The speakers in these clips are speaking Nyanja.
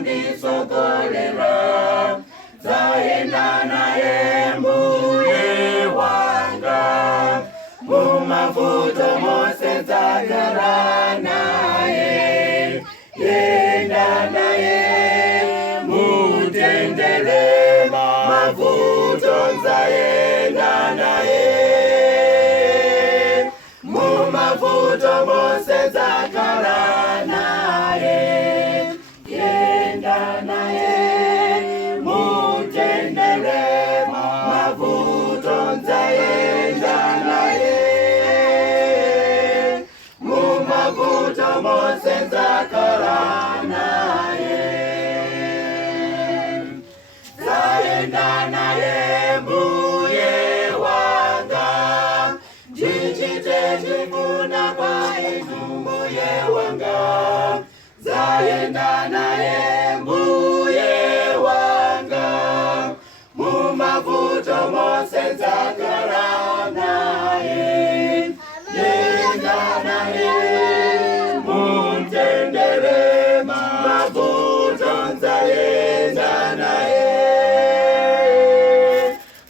ndisogolera, nzayenda naye mbuye wanga, mumavuto mose nzagara naye, yenda naye mutendere, mavuto nzayenda naye, mumavuto mose nzagara naye, yenda naye mutendere, mavuto nzayenda naye, mumavuto mose nzagara naye, nzayenda naye mbuye wanga, njichite chifuna kwa inu mbuye wanga, nzayenda naye mbuye wanga, mumavuto mose nzagara naye, yenda naye mutendere, mavuto nzayenda naye,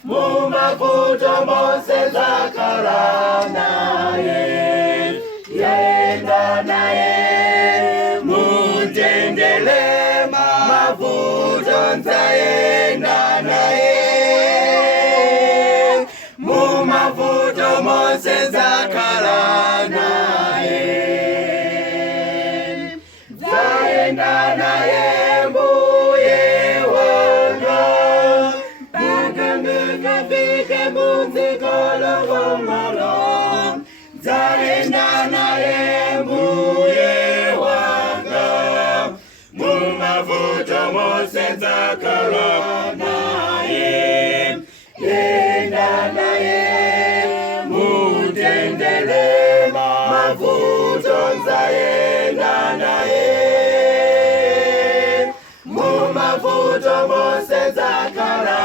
mumavuto mose nzagara naye, yenda naye mutendere, mavuto nzayenda naye, mumavuto mose nzagara naye, nzayenda naye mbuye wanga, mpaka ndikafike mudziko lomwelo, nzayenda naye mbuye wanga, mumavuto mose nzagara naye, yenda naye mutendere, mavuto nzayenda naye, mumavuto mose nzagara